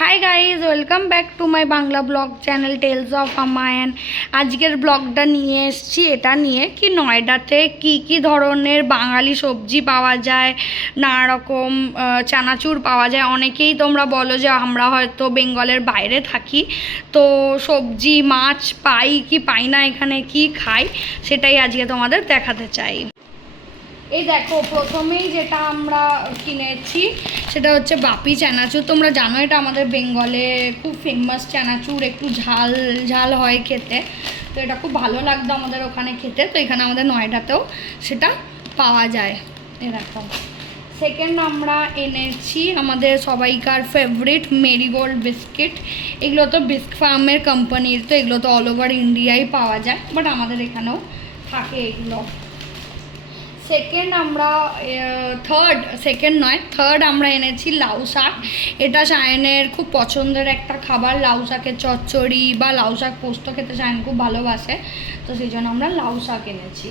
High guys, welcome back to my Bangla blog channel tales of Amayan. আজকের ব্লগটা নিয়ে এসেছি এটা নিয়ে কি নয়ডাতে কি ধরনের বাঙালি সবজি পাওয়া যায়, নানা রকম চানাচুর পাওয়া যায়। অনেকেই তোমরা বলো যে আমরা হয়তো বেঙ্গলের বাইরে থাকি, তো সবজি মাছ পাই কি পাই না, এখানে কি খাই, সেটাই আজকে তোমাদের দেখাতে চাই। এই দেখো, প্রথমেই যেটা আমরা কিনেছি সেটা হচ্ছে বাপি চানাচুর। তোমরা জানো এটা আমাদের বেঙ্গলে খুব ফেমাস চানাচুর, একটু ঝাল ঝাল হয় খেতে, তো এটা খুব ভালো লাগতো আমাদের ওখানে খেতে। তো এখানে আমাদের নয়ডাতেও সেটা পাওয়া যায়। এ দেখো, সেকেন্ড আমরা এনেছি আমাদের সবাইকার ফেভারিট মেরিগোল্ড বিস্কিট। এগুলো তো বিস্ক ফার্মের কোম্পানির, তো এগুলো তো অল ওভার ইন্ডিয়ায় পাওয়া যায়, বাট আমাদের এখানেও থাকে এগুলো। সেকেন্ড আমরা থার্ড আমরা এনেছি লাউ শাক। এটা সায়নের খুব পছন্দের একটা খাবার, লাউ শাকের চচ্চড়ি বা লাউ শাক পোস্ত খেতে সায়ন খুব ভালোবাসে, তো সেই জন্য আমরা লাউ শাক এনেছি।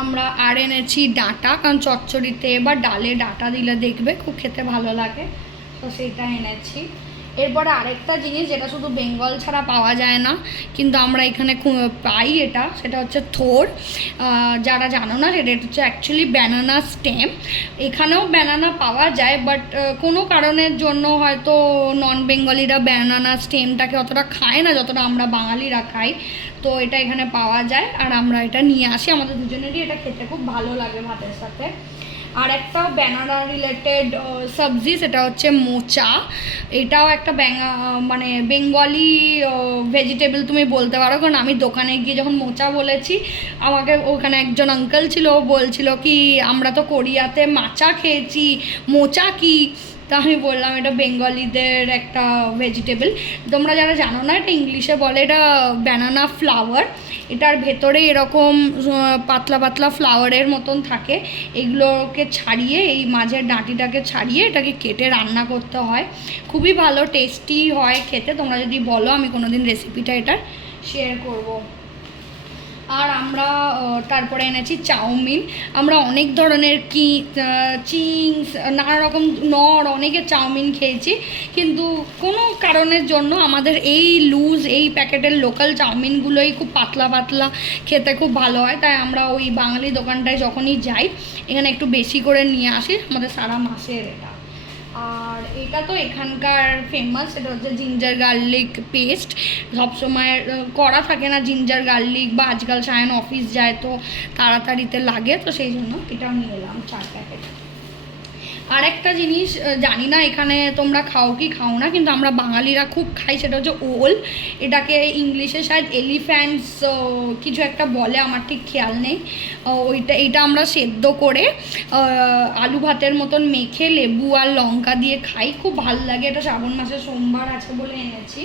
আমরা আর এনেছি ডাঁটা, কারণ চচ্চড়িতে বা ডালে ডাঁটা দিলে দেখবে খুব খেতে ভালো লাগে, তো সেটা এনেছি। এরপরে আরেকটা জিনিস যেটা শুধু বেঙ্গল ছাড়া পাওয়া যায় না, কিন্তু আমরা এখানে পাই এটা, সেটা হচ্ছে থোর। যারা জানো না, সেটা হচ্ছে অ্যাকচুয়ালি ব্যানানা স্টেম। এখানেও ব্যানানা পাওয়া যায়, বাট কোনো কারণের জন্য হয়তো নন বেঙ্গলিরা ব্যানানা স্টেমটাকে অতটা খায় না যতটা আমরা বাঙালিরা খাই, তো এটা এখানে পাওয়া যায় আর আমরা এটা নিয়ে আসি। আমাদের দুজনেরই এটা খেতে খুব ভালো লাগে ভাতের সাথে। আর একটা ব্যানানা রিলেটেড সবজি, সেটা হচ্ছে মোচা। এটাও একটা মানে বেঙ্গলি ভেজিটেবল তুমি বলতে পারো, কারণ আমি দোকানে গিয়ে যখন মোচা বলেছি, আমাকে ওখানে একজন আঙ্কেল ছিল, ও বলছিল কি আমরা তো কোরিয়াতে মাচা খেয়েছি, মোচা কি? তো আমি বললাম এটা বেঙ্গলিদের একটা ভেজিটেবল। তোমরা যারা জানো না, এটা ইংলিশে বলে এটা ব্যানানা ফ্লাওয়ার। এটার ভেতরে এরকম পাতলা পাতলা ফ্লাওয়ারের মতন থাকে, এগুলোকে ছাড়িয়ে, এই মাঝের ডাঁটিটাকে ছাড়িয়ে এটাকে কেটে রান্না করতে হয়, খুবই ভালো টেস্টি হয় খেতে। তোমরা যদি বলো আমি কোনোদিন রেসিপিটা এটার শেয়ার করব। আর আমরা তারপরে এনেছি চাউমিন। আমরা অনেক ধরনের চিংস, নানা রকম অনেকের চাউমিন খেয়েছি, কিন্তু কোনো কারণের জন্য আমাদের এই প্যাকেটের লোকাল চাউমিনগুলোই খুব পাতলা পাতলা, খেতে খুব ভালো হয়, তাই আমরা ওই বাঙালি দোকানটায় যখনই যাই এখানে একটু বেশি করে নিয়ে আসি আমাদের সারা মাসের এটা। আর এটা তো এখানকার ফেমাস, এটা হচ্ছে জিঞ্জার গার্লিক পেস্ট। সবসময় করা থাকে না জিঞ্জার গার্লিক, বা আজকাল সায়ন অফিস যায় তো তাড়াতাড়িতে লাগে, তো সেই জন্য এটাও নিয়ে এলাম 4 প্যাকেট। আর একটা জিনিস জানি না এখানে তোমরা খাও কি খাও না, কিন্তু আমরা বাঙালিরা খুব খাই, সেটা হচ্ছে ওল। এটাকে ইংলিশে শায়দ এলিফ্যান্টস কিছু একটা বলে, আমার ঠিক খেয়াল নেই। এটা আমরা সেদ্ধ করে আলু ভাতের মতন মেখে লেবু আর লঙ্কা দিয়ে খাই, খুব ভালো লাগে। এটা শ্রাবণ মাসে সোমবার আছে বলে এনেছি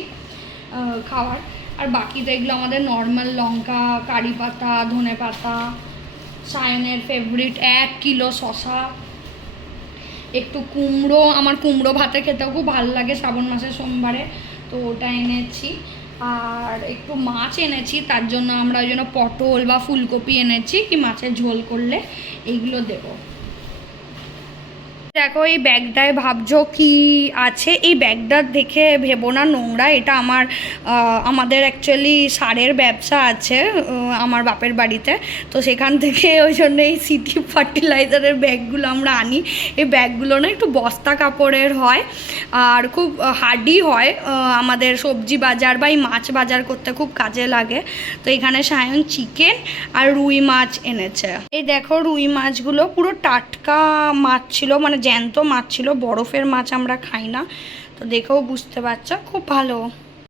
খাওয়ার। আর বাকি তো এগুলো আমাদের নর্মাল লঙ্কা, কারি পাতা, ধনে পাতা, সায়নের ফেভারিট 1 কিলো শশা, একটু কুমড়ো, আমার কুমড়ো ভাতে খেতেও খুব ভালো লাগে শ্রাবণ মাসের সোমবারে, তো ওটা এনেছি। আর একটু মাছ এনেছি, তার জন্য আমরা ওই জন্য পটল বা ফুলকপি এনেছি, কি মাছের ঝোল করলে এইগুলো দেবো। দেখো, এই ব্যাগটায় ভাবছো কি আছে, এই ব্যাগটা দেখে ভেবো না নোংরা। এটা আমাদের অ্যাকচুয়ালি সারের ব্যবসা আছে আমার বাপের বাড়িতে, তো সেখান থেকে ওই জন্য এই সিটি ফার্টিলাইজারের ব্যাগগুলো আমরা আনি। এই ব্যাগগুলো না একটু বস্তা কাপড়ের হয় আর খুব হার্ডি হয়, আমাদের সবজি বাজার বা এই মাছ বাজার করতে খুব কাজে লাগে। তো এখানে সায়ন চিকেন আর রুই মাছ এনেছে। এই দেখো, রুই মাছগুলো পুরো টাটকা মাছ ছিল, মানে জ্যান্ত মাছ ছিল, বরফের মাছ আমরা খাই না, তো দেখেও বুঝতে পারছো খুব ভালো।